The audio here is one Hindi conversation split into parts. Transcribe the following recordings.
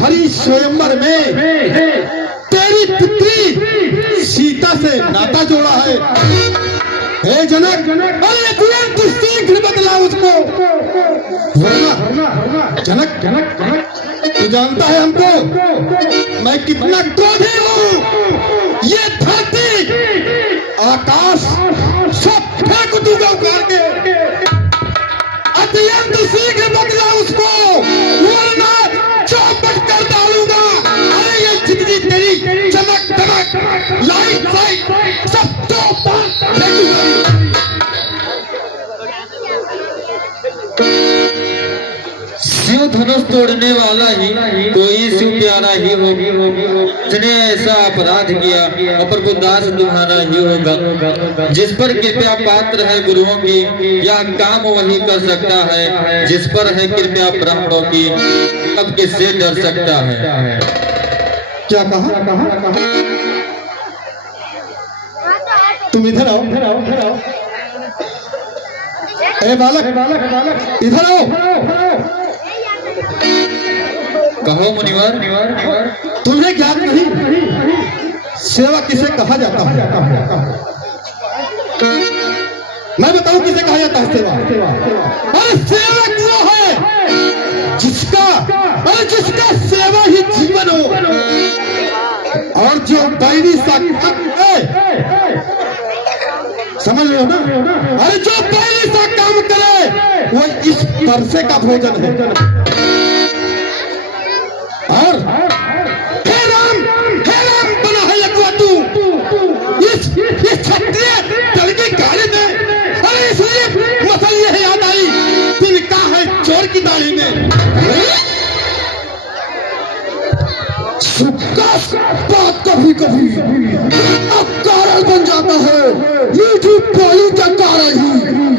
हरी स्वयंवर में तेरी पुत्री सीता से नाता जोड़ा है। हे जनक, अरे तुरंत शीघ्र बदला उसको, वरना जनक तू जानता है हमको मैं कितना क्रोधी हूँ। ये धरती आकाश सब फेंक दूंगा उखाड़ के। अत्यंत शीघ्र बदला उसको, वरना चौपट कर डालूंगा। अरे ये जिंदगी तेरी चमक दमक लाइट फाइट सब तो फेंकूंगा। शिव धनुष तोड़ने वाला ही कोई शिव प्यारा ही होगी। जिसने ऐसा अपराध किया अपर को दास तुम्हारा ही होगा। जिस पर कृपया पात्र है गुरुओं की, यह काम वही कर सकता है। जिस पर है कृपया ब्राह्मणों की, अब किससे डर सकता है। क्या कहा? तुम इधर आओ। ए बालक इधर आओ। कहो मुनिवर। तुम्हें ज्ञात नहीं सेवा किसे कहा जाता है? मैं बताऊं किसे कहा जाता है सेवा? अरे सेवक वो है जिसका सेवा ही जीवन हो, और जो बैरी सा समझ रहे हो ना? अरे जो बैरी सा काम करे वो इस परसे का भोजन है। और हे राम बना है लकवा तू इस क्षत्रिय दल की गाली में। अरे इसलिए मसल यह याद आई तिनका है चोर की दाढ़ी में। बात कभी अब कारण बन जाता है। मीठी बोली का कारण ही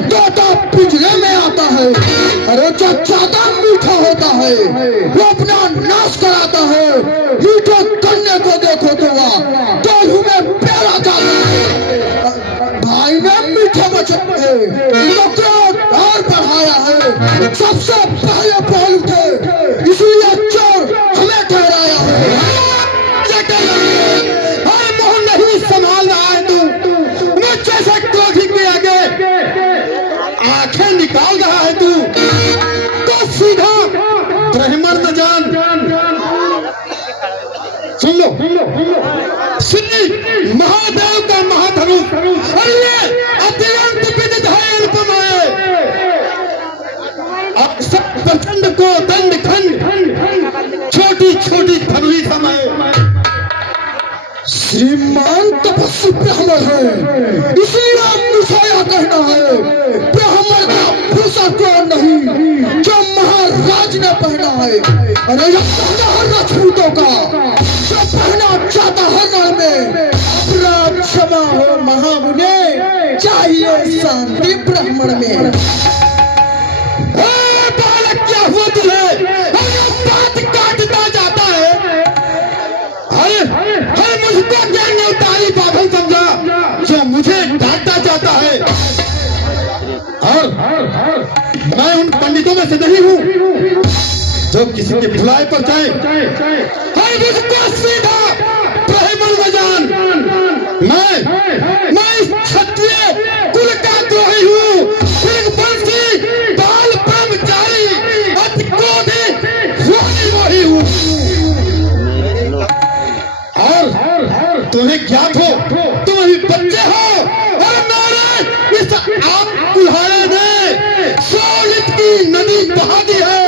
तोता पिछले में आता है। अरे जो ज्यादा मीठा होता है वो अपना नाश कराता है। मीठे करने को देखो तो वह में प्यारा जाता है। भाई ने मीठे बचत है तो क्रोध और बढ़ाया है। सबसे पहले पहल उठे इसलिए चोर हमें ठहराया है। मोहन नहीं संभाल रहा है तू मुझ जैसे क्रोधी के आगे आंखें निकाल रहा है तू तो सीधा ब्राह्मण न जान। सुन लो श्री महादेव का महाधनुष और ये अत्यंत विदित है अनुपम है। अक्सर प्रचंड को दंड खंड छोटी छोटी धनुषी समय। श्रीमान तपस्वी ब्राह्मण है इसीलिए मुझे यह कहना है ब्राह्मण का भूषण क्यों नहीं जो महाराज ने पहना है। अरे यह पहना है राजपूतों का जो पहना चाहता है रण में। अपराध क्षमा हो महामुने चाहिए शांति ब्राह्मण में। बालक क्या हुआ तुझे? बात काटता जाता है। मुझको ज्ञान ने उतारी पागल समझा जो मुझे डांटता जाता है। और मैं उन पंडितों में से नहीं हूँ जो किसी के भुलाए पर जाए। मुझको सीधा ब्राह्मण न जान। मैं इस क्षत्रिय कुल का द्रोही हूँ। वंशी बाल ब्रह्मचारी अति क्रोधी वही हूँ। और तुम्हें ज्ञात हो तुम अभी बच्चे हो और मेरे इस आप कुल्हाड़े ने 100 लीटर की नदी बहा दी है।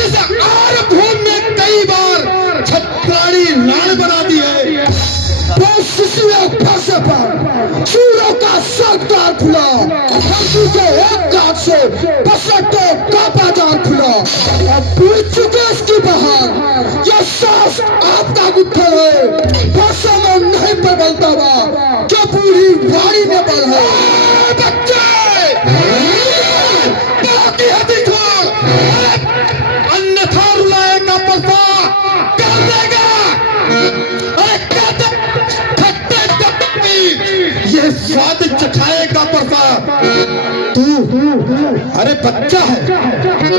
इस आर भूमि में कई बार छत्राणी नाड़ बना दी है। सूरों का सरकार खुला के एक गांठ से बसंतों का बाजार खुला। अब पूछ चुके इसकी बहार यह सांस आपका गुत्थल है। भाषा में नहीं बदलता हुआ जो पूरी वाणी में बल है। बच्चे अन्यथा रुलाएगा परसा कर देगा। ये स्वाद चखाएगा परसा। तू अरे बच्चा है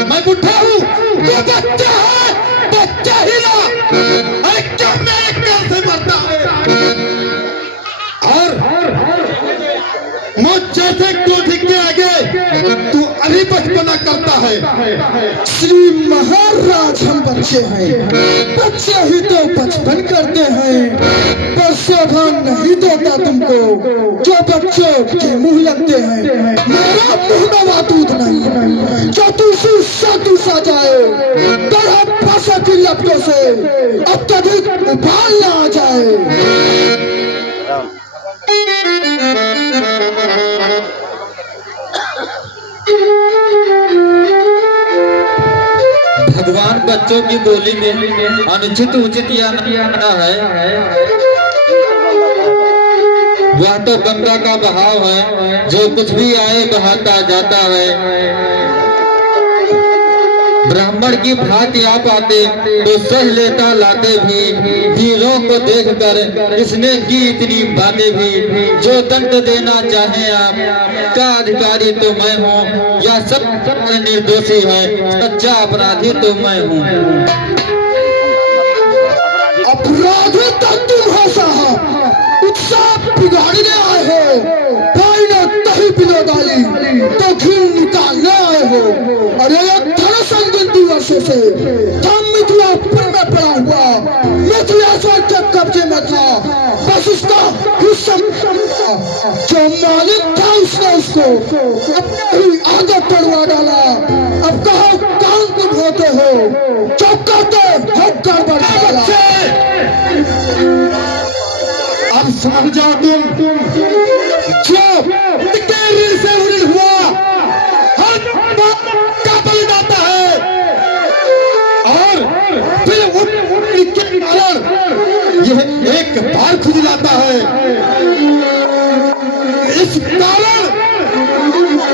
मैं बुढ़ा हूँ तू बच्चा है बच्चा ही ना। अरे क्या मेरे घर से मरता है? और मुझ जैसे क्रोधी के आगे तू अभी बचपना करता है। श्री महाराज हम बच्चे हैं बच्चे ही तो बचपन करते हैं। पर शोभा नहीं देता तुमको जो बच्चों के मुंह लगते हैं। मेरा मुंह में दूध नहीं जो तुलसी सा दूसा जाए तरह भाषा की लपटों से अत्यधिक उबाल न आ जाए। भगवान बच्चों की बोली में अनुचित उचित या ना है। वह तो गंगा का बहाव है जो कुछ भी आए बहाता जाता है। ब्राह्मण की भांति आप आते तो सह लेता लाते भी, वीरों को देखकर इसने की इतनी बातें भी। जो दंड देना चाहे आप का अधिकारी तो मैं हूँ, या सब निर्दोषी है सच्चा अपराधी तो मैं हूँ। अपराधी तो तुम हो साहब, उत्साह बिगाड़ने आए हो। भाई ने दही पिलो डाली तो घी निकालने आए हो। अरे ये धनसन गिनती वर्षों से हम मिथिलापुर में पड़ा हुआ, मिथिलेश्वर के कब्जे में था, बस उसका हिस्सा जो मालिक था उसने उसको अपने ही आगे पड़वा डाला। अब कहो कौन तुम होते हो, चुप करते हो गड़बड़ डाला। अब समझो तुम जो टिकेरी से उड़ी हुआ हर बात का बलि जाता है, और फिर उठ के कारण यह एक बार खुजलाता है। इस कारण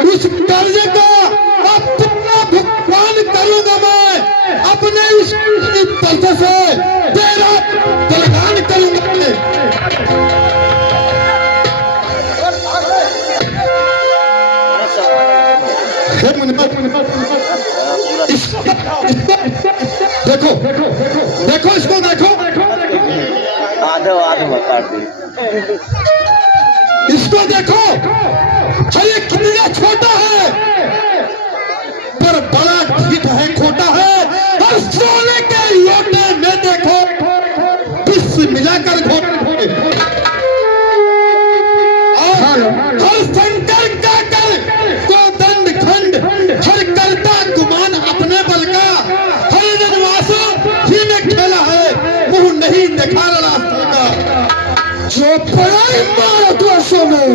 उस कर्ज का अपना भुगतान करूंगा मैं, अपने इस पैसे से तेरा बलिदान करूंगा। देखो देखो इसको देखो, इसको देखो, ये कितना छोटा है पर बड़ा ठीक है, खोटा है। और सोने के लोटे में देखो विष मिलाकर घोटे, और हर शंकर का कर को दंड खंड, हर करता गुमान अपने बल का, हर जनवासों ही ने खेला है, मुंह नहीं देखा रास्ते का। जो पढ़ाई भारत वर्षों में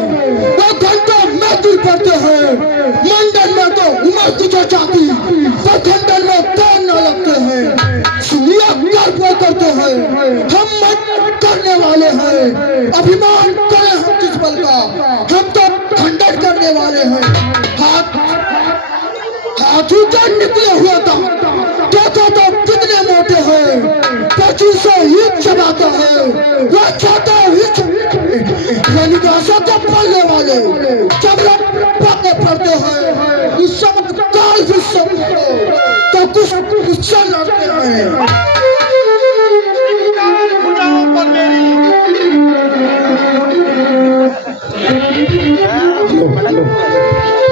वो घंटों में दूर पड़ते हैं, मंडल में तो उम्र तुझे चाहती, तो खंडन में कौन न लगते हैं। सुनिया गर्व करते हैं, हम मत करने वाले हैं, अभिमान करें हम किस बल का, हम तो खंडन करने वाले हैं। हाथ ऊंचा निकले हुआ था, देखो तो कितने मोटे हैं, 2500 ईंट चबाता है, वह छोटा तो पढ़ने वाले जब पढ़ने पड़ते हैं, इस समय काल विश्व तो कुछ गुस्सा लड़ते हैं।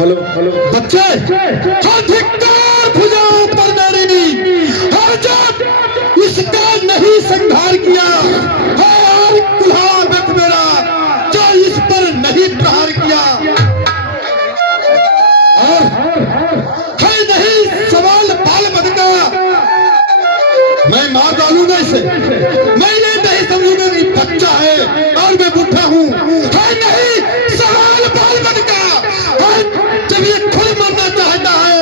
हेलो हेलो बच्चे, अधिकतर भुजाओं पर मेरी, और जब इसका नहीं संहार किया है, और कुल्हाड़ा बेट मेरा जो इस पर नहीं प्रहार किया, और है नहीं सवाल बाल मत का, मैं मार डालूंगा इसे। मैं ये नहीं समझूंगा कि बच्चा है और मैं बुढ़ा हूँ, है नहीं सवाल बाल मत का। जब ये खुद मरना चाहता है,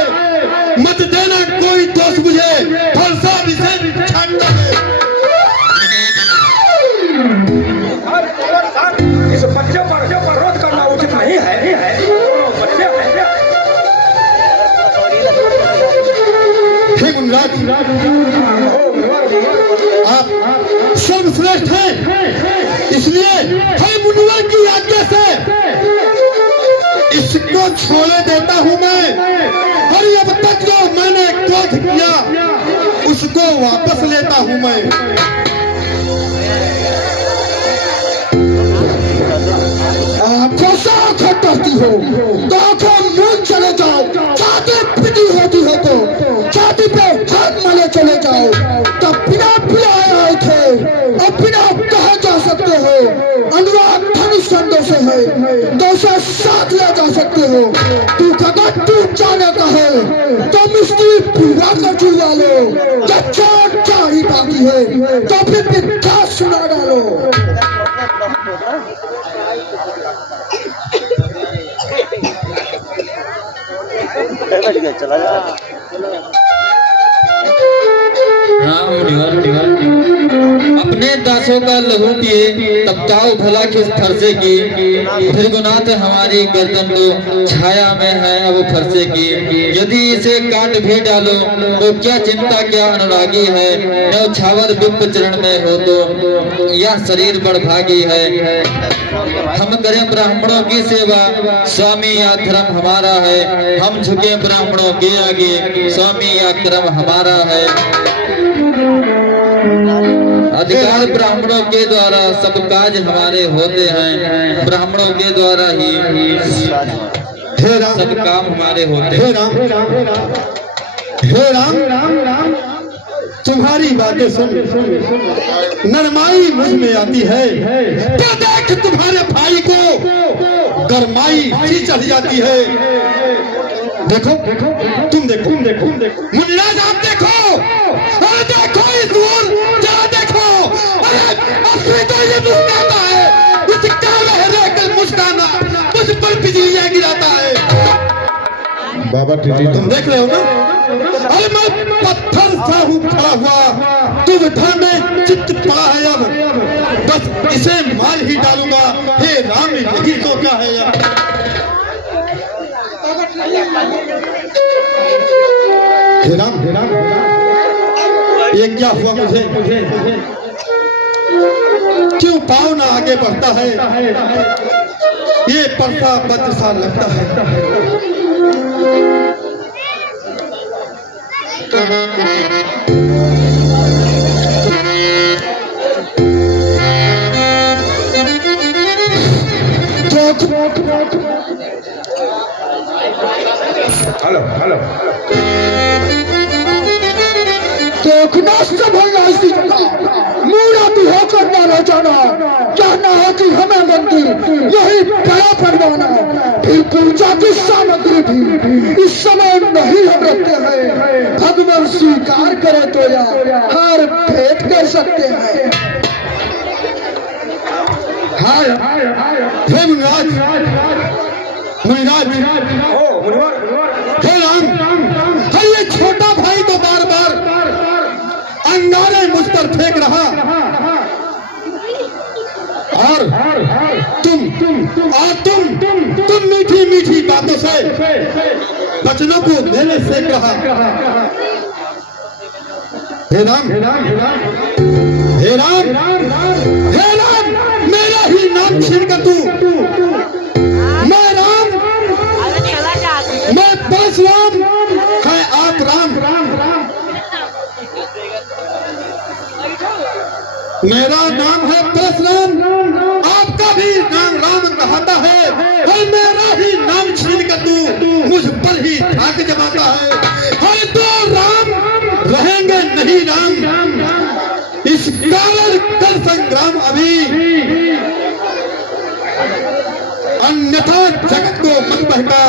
मत देना कोई दोस्त मुझे, फलसा इसे छाटता है। इस बच्चे पर रोध करना उचित नहीं है। बच्चे हे मुनिराज, आप सर्वश्रेष्ठ हैं, इसलिए हे मुनिवर की आज्ञा से इसको छोड़े देता हूं मैं, और अब तक जो मैंने क्रोध किया उसको वापस लेता हूं मैं। आंखों से आंखें करती हो तो आंखों मुंह चले जाओ, छाती पिटी होती हो तो छाती पे हाथ मले चले जाओ। तब बिना बुलाए आए थे और बिना कहे जा सकते हो, अनुराग धनुष कंधों से है तो उसे साथ ले जा सकते हो। तू अगर टूट जाने का है तो मिस्त्री पूरा कर चुका लो, जब चार ही बाकी है तो फिर भी सुना डालो। चला जा। राम मुनिवर अपने दासों का लहू पिए तब ताऊ भला किस फरसे की, भृगुनाथ हमारी गर्दन तो छाया में है अब फरसे की। यदि इसे काट भी डालो तो क्या चिंता क्या अनुरागी है, नौछावर बिंब चरण में हो तो यह शरीर बड़भागी है। हम करें ब्राह्मणों की सेवा, स्वामी या धर्म हमारा है, हम झुके ब्राह्मणों के आगे, स्वामी या धर्म हमारा है। अधिकार ब्राह्मणों के द्वारा सब काज हमारे होते हैं, ब्राह्मणों के द्वारा ही सब काम हमारे होते हैं। हे राम, तुम्हारी बातें सुन नरमाई मुझ में आती है। तो देख तुम्हारे भाई को गरमाई सी चढ़ जाती है। देखो तुम देखो मुनिराज, आप देखो, अरे देखो इस ओर जरा देखो, अरे असली तो ये मुस्कुराता है, इस काले रहकर मुस्कुराना मुझ पर बिजलियां गिराता है। बाबा टीटी तुम देख रहे हो ना, अरे मैं पत्थर सा हूँ खड़ा हुआ, दुविधा में चित्त पड़ा है अब, बस इसे मार ही डालूंगा। हे राम, यही सोचा है यार। हे राम, ये क्या हुआ मुझे, क्यों पाँव ना आगे बढ़ता है, ये परसा बद्र सा लगता है। हेलो देखना संभलना मूड़ा भी हो करना रह जाना, कहना है कि हमें मंदिर यही बड़ा परवाना, फिर पूजा की सामग्री भी इस समय नहीं हम रखते हैं। भगवान स्वीकार करे तो यार हार भेंट कर सकते हैं। हे मुनिराज, ओ मुनिवर, हे राम, ये छोटा भाई तो बार बार अंगारे मुझ पर फेंक रहा, और तुम मीठी मीठी बातों से बचनों को मेले सेक रहा। हे राम, मेरा ही नाम छीन कर तू, मैं राम, मैं परशुराम, है आप राम। मेरा नाम है परशुराम, आपका भी नाम राम रहता है, मेरा ही नाम छीन कर तू मुझ पर ही धाक जमाता है। हर तो राम रहेंगे नहीं राम, इस कारण कर संग्राम अभी, अन्यथा जगत को मत बहका,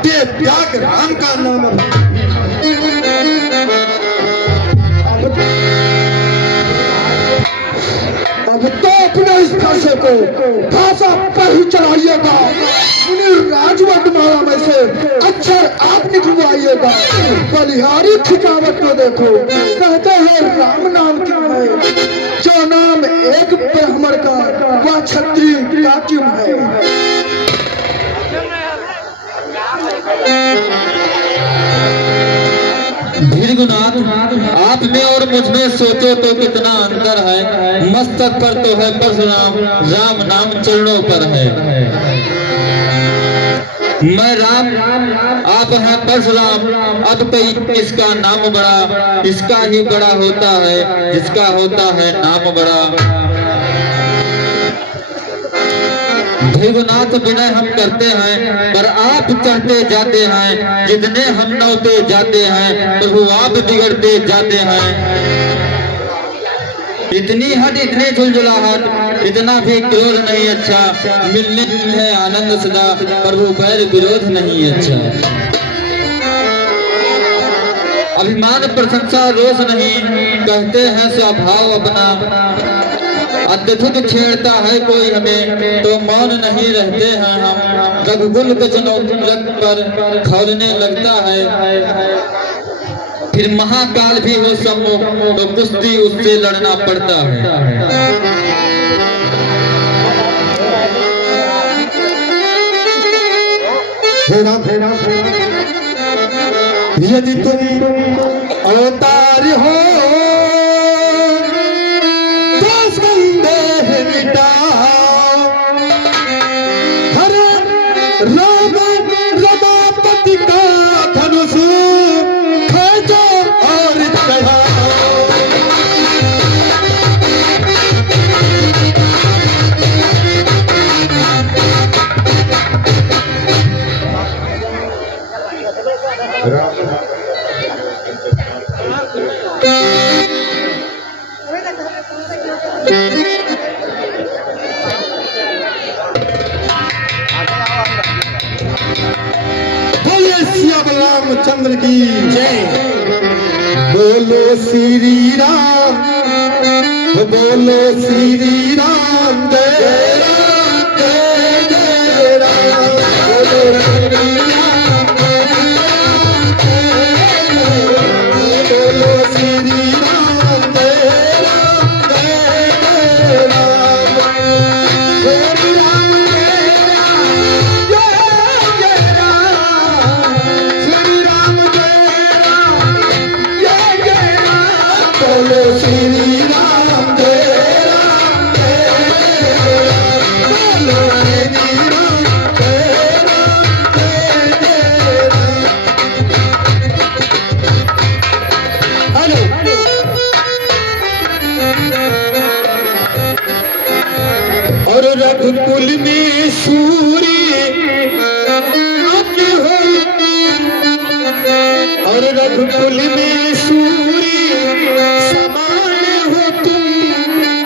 दे त्याग राम का नाम। अब तो अपने इस भाषा को भाषा पर ही चलाइएगा, राजवटमाला में से अक्षर आप निकलवाइएगा। बलिहारी खिकावत को देखो, कहते हैं राम नाम क्यों है, जो नाम एक ब्राह्मण का वह क्षत्रिय का क्यों है। भृगुनाथ, आप में और मुझ में सोचो तो कितना अंतर है। मस्तक पर तो है परशुराम, राम नाम चरणों पर है। मैं राम, आप हैं परशुराम, अब कई इसका नाम बड़ा, इसका ही बड़ा होता है जिसका होता है नाम बड़ा। भृगुनाथ विनय हम करते हैं पर आप चढ़ते जाते हैं, जितने हम नौते जाते हैं प्रभु आप बिगड़ते जाते हैं। इतनी हद, इतने झुलझुलाहट, इतना भी क्रोध नहीं अच्छा, मिलने है आनंद सदा प्रभु बैर विरोध नहीं अच्छा। अभिमान प्रशंसा रोष नहीं, कहते हैं स्वभाव अपना, अत्यधिक छेड़ता है कोई हमें तो मौन नहीं रहते हैं हम। रघुकुल पर खौलने लगता है, फिर महाकाल भी हो सम्मुख तो कुश्ती उससे लड़ना पड़ता है। हे राम यदि तुम अवतार हो तो संदेह मिटाओ। हरे राम रमापति का धनुष खींचो और चढ़ाओ। बोले श्याम रामचंद्र की जय। बोलो श्री राम, बोलो श्री राम, जय राम जय जय राम। बोलो श्री राम, बोलो श्री राम, जय राम जय जय राम। श्री राम जय राम, जय जय राम। श्री राम जय राम, जय जय राम। बोलो श्री राम जय राम, जय जय राम। बोलो श्री राम जय राम, जय जय राम। हेलो और रघुकुल में सूर्य आते हो, और रघुकुल में सूर्य समान हो तुम,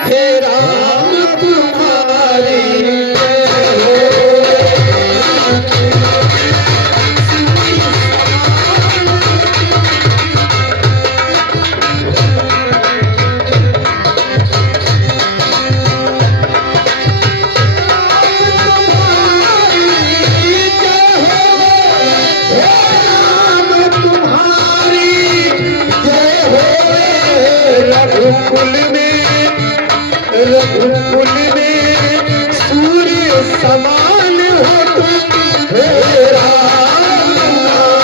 हे राम तुम्हारी जय हो। रघुकुल में सूर्य समान हो तुम, हे राम तुम्हारी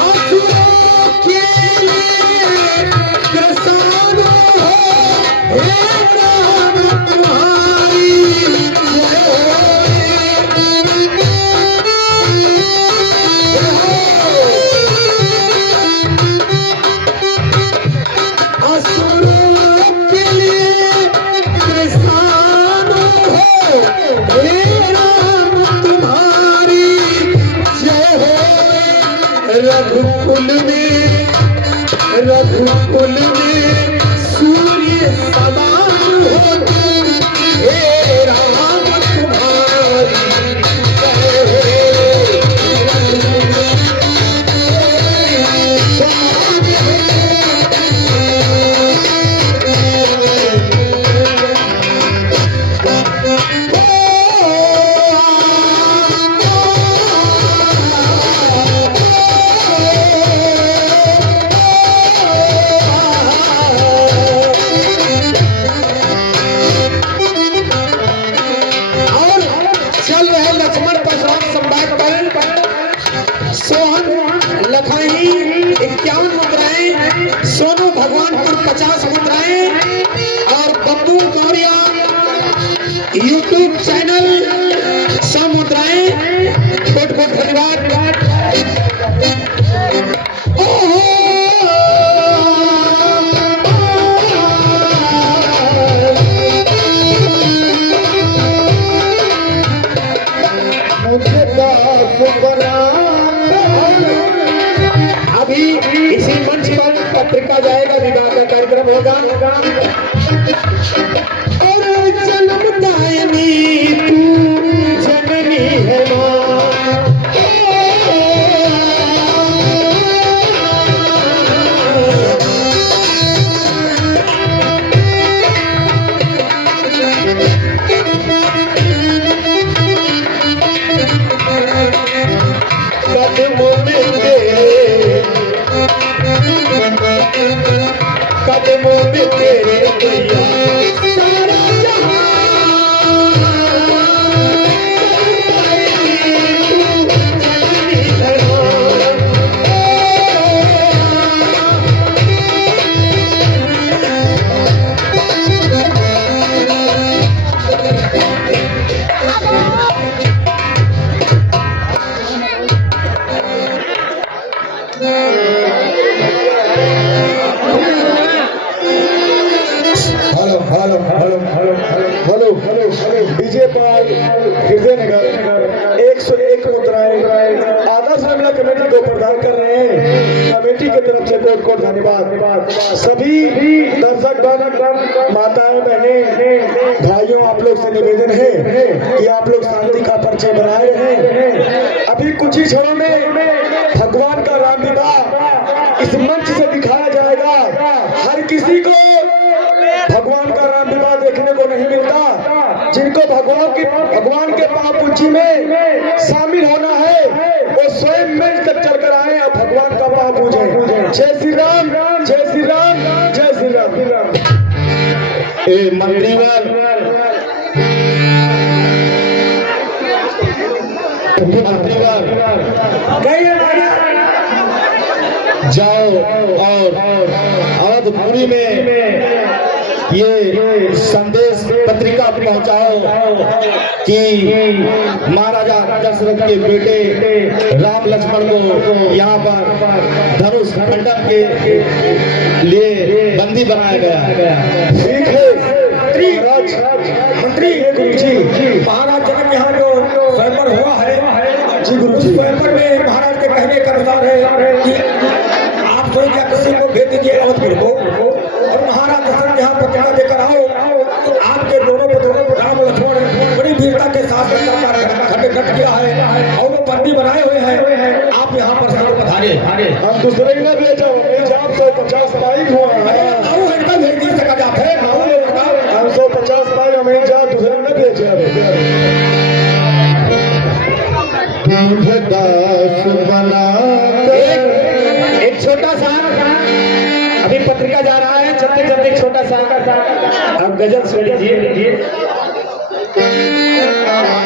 असुरों के लिए कृष्ण हो, हे राम तुम्हारी जय हो। असुरों के लिए कृष्ण हो, हे राम तुम्हारी जय हो। रघुकुल में सूर्य समान हो तुम, हे राम तुम्हारी जय लखाई 51 मुद्राएं, सोनू भगवानपुर 50 मुद्राएं और बब्बू मौर्य यूट्यूब चैनल 100 मुद्राएं। बहुत बहुत धन्यवाद। मुझे अभी इसी मंच पर पत्रिका जाएगा, विवाह का कार्यक्रम होगा। और जन्म दायनी तू जननी है माँ, कदमों में तेरे, कदमों में तेरे भैया सारा जहां हेलो डीजे पर हृदय नगर 101 मुद्राएं आदर्श महिला कमेटी को प्रदान कर रहे हैं। कमेटी की तरफ से कोट कोट धन्यवाद। सभी दर्शक माताएं बहनें भाइयों आप लोग से निवेदन है कि आप लोग शांति का परिचय बनाए रहें। अभी कुछ ही क्षणों में भगवान का रामलीला इस मंच से दिखाया जाएगा। हर किसी को भगवान का राम विवाह देखने को नहीं मिलता। जिनको भगवान के पाप पूछी में शामिल होना है वो स्वयं मंच तक चलकर आए और भगवान का पाप पूछे। जय श्री राम, जय श्री राम, जय श्री राम। ए मंत्रीवर जाओ और अवधपुरी में ये संदेश पत्रिका पहुंचाओ कि महाराजा दशरथ के बेटे राम लक्ष्मण को यहाँ पर धनुष खंडन के लिए बंदी बनाया गया। ठीक है मंत्री जी, महाराज जनक यहाँ जो स्वयंवर हुआ है जी गुरु जी, स्वयंवर में महाराज के कहने का अनुसार है कि आप स्वयं या किसी को भेज दीजिए अवधपुर को और महाराज दशरथ यहाँ पत्रिका देकर आओ। आपके दोनों पुत्रों राम लक्ष्मण बड़ी वीरता के साथ खंड किया है और वो बंदी बनाए हुए हैं। आप यहाँ पर सर पधारे। हम दूसरे ने भेजा 150 बाइक हुआ है। भेज दी सका जाते हैं 150 बाइक हमें जा दूसरे ने भेजा। दास बना एक छोटा सा अभी पत्रिका जा रहा है, चलते चलते एक छोटा सा अब गजल सुन लीजिए।